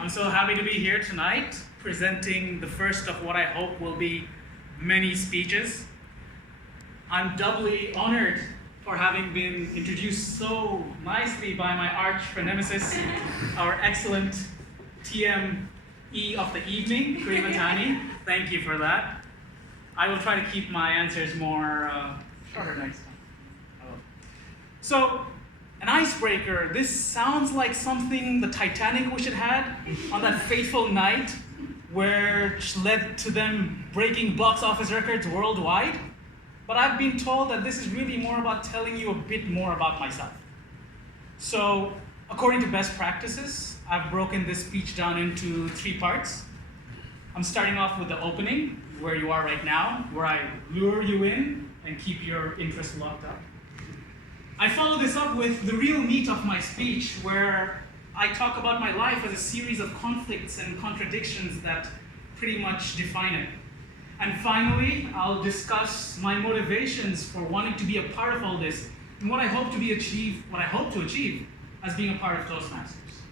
I'm so happy to be here tonight, presenting the first of what I hope will be many speeches. I'm doubly honored for having been introduced so nicely by my arch nemesis, our excellent TME of the evening, Krivatani. Thank you for that. I will try to keep my answers more shorter next time. So, an icebreaker. This sounds like something the Titanic wish it had on that fateful night, which led to them breaking box office records worldwide. But I've been told that this is really more about telling you a bit more about myself. So, according to best practices, I've broken this speech down into 3 parts. I'm starting off with the opening, where you are right now, where I lure you in and keep your interest locked up. I follow this up with the real meat of my speech, where I talk about my life as a series of conflicts and contradictions that pretty much define it. And finally, I'll discuss my motivations for wanting to be a part of all this and what I hope to achieve as being a part of Toastmasters.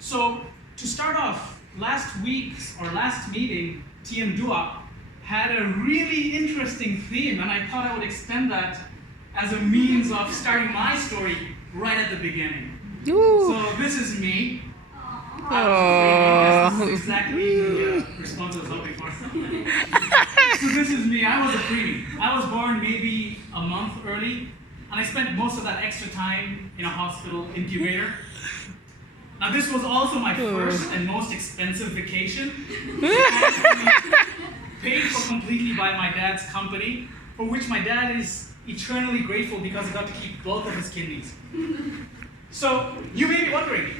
So, to start off, last meeting, TM Dua had a really interesting theme, and I thought I would extend that as a means of starting my story right at the beginning. Ooh. So this is me. This is exactly the response I was hoping for. So this is me. I was a preemie. I was born maybe a month early, and I spent most of that extra time in a hospital incubator. Now this was also my first and most expensive vacation, paid for completely by my dad's company, for which my dad is eternally grateful because he got to keep both of his kidneys. So you may be wondering,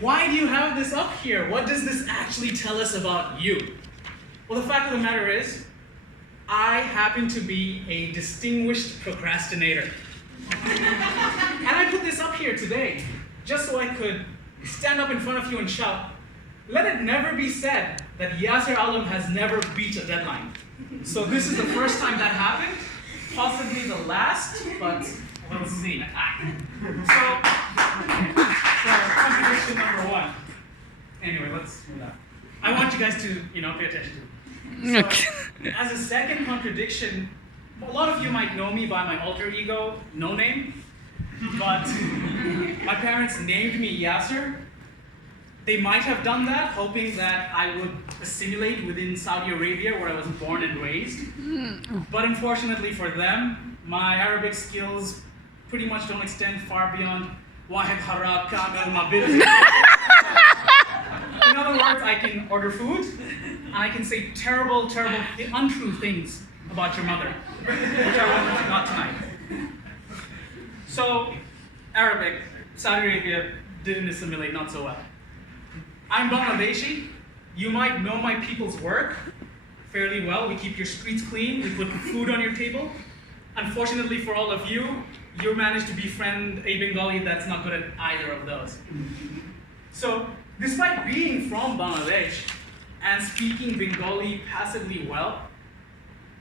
why do you have this up here? What does this actually tell us about you? Well, the fact of the matter is, I happen to be a distinguished procrastinator. And I put this up here today just so I could stand up in front of you and shout, let it never be said that Yasser Alam has never beat a deadline. So this is the first time that happened, possibly the last, but we'll see. So contradiction number 1. Anyway, let's do that. I want you guys to, pay attention to it. So, as a second contradiction, a lot of you might know me by my alter ego, No Name, but my parents named me Yasser. They might have done that, hoping that I would assimilate within Saudi Arabia, where I was born and raised. But unfortunately for them, my Arabic skills pretty much don't extend far beyond Wahid Harak Kamil Mabid. In other words, I can order food, and I can say terrible, untrue things about your mother, which I will not tonight. So, Arabic, Saudi Arabia didn't assimilate not so well. I'm Bangladeshi. You might know my people's work fairly well. We keep your streets clean. We put food on your table. Unfortunately for all of you, you managed to befriend a Bengali that's not good at either of those. So, despite being from Bangladesh and speaking Bengali passably well,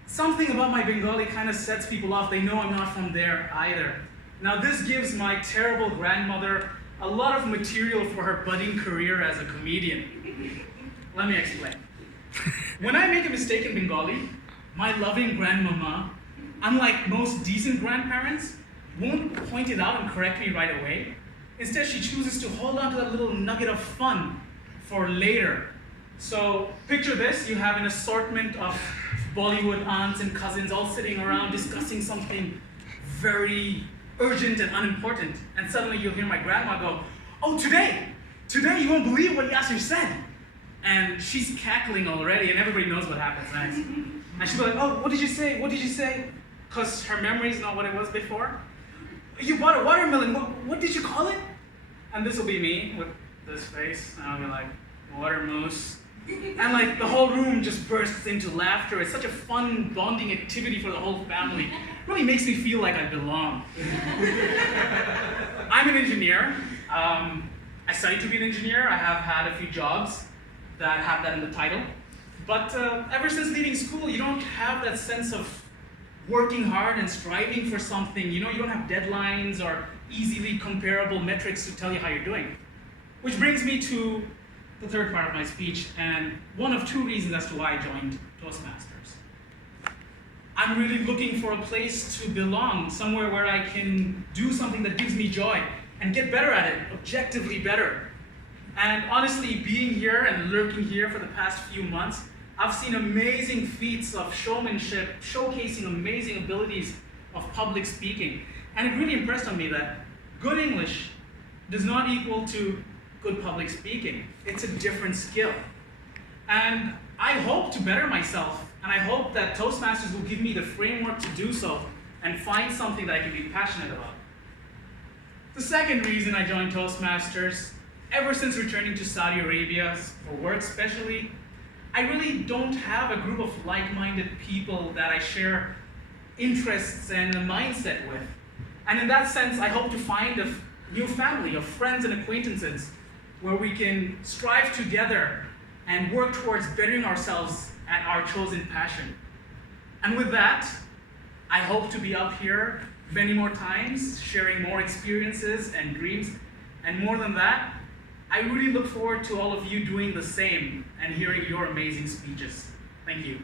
something about my Bengali kind of sets people off. They know I'm not from there either. Now, this gives my terrible grandmother a lot of material for her budding career as a comedian. Let me explain. When I make a mistake in Bengali, my loving grandmama, unlike most decent grandparents, won't point it out and correct me right away. Instead, she chooses to hold on to that little nugget of fun for later. So picture this, you have an assortment of Bollywood aunts and cousins all sitting around discussing something very urgent and unimportant, and suddenly you'll hear my grandma go, oh, today you won't believe what Yasser said. And she's cackling already, and everybody knows what happens next. And she'll be like, oh, what did you say? Because her memory is not what it was before. You bought a watermelon, what did you call it? And this will be me with this face, and I'll be like, water mousse. And like the whole room just bursts into laughter. It's such a fun bonding activity for the whole family. It really makes me feel like I belong. I'm an engineer. I studied to be an engineer. I have had a few jobs that have that in the title. But ever since leaving school, you don't have that sense of working hard and striving for something. You don't have deadlines or easily comparable metrics to tell you how you're doing. Which brings me to the third part of my speech, and one of two reasons as to why I joined Toastmasters. I'm really looking for a place to belong, somewhere where I can do something that gives me joy and get better at it, objectively better. And honestly, being here and lurking here for the past few months, I've seen amazing feats of showmanship, showcasing amazing abilities of public speaking. And it really impressed on me that good English does not equal to good public speaking. It's a different skill. And I hope to better myself, and I hope that Toastmasters will give me the framework to do so and find something that I can be passionate about. The second reason I joined Toastmasters, ever since returning to Saudi Arabia, for work especially, I really don't have a group of like-minded people that I share interests and a mindset with. And in that sense, I hope to find a new family of friends and acquaintances where we can strive together and work towards bettering ourselves at our chosen passion. And with that, I hope to be up here many more times, sharing more experiences and dreams. And more than that, I really look forward to all of you doing the same and hearing your amazing speeches. Thank you.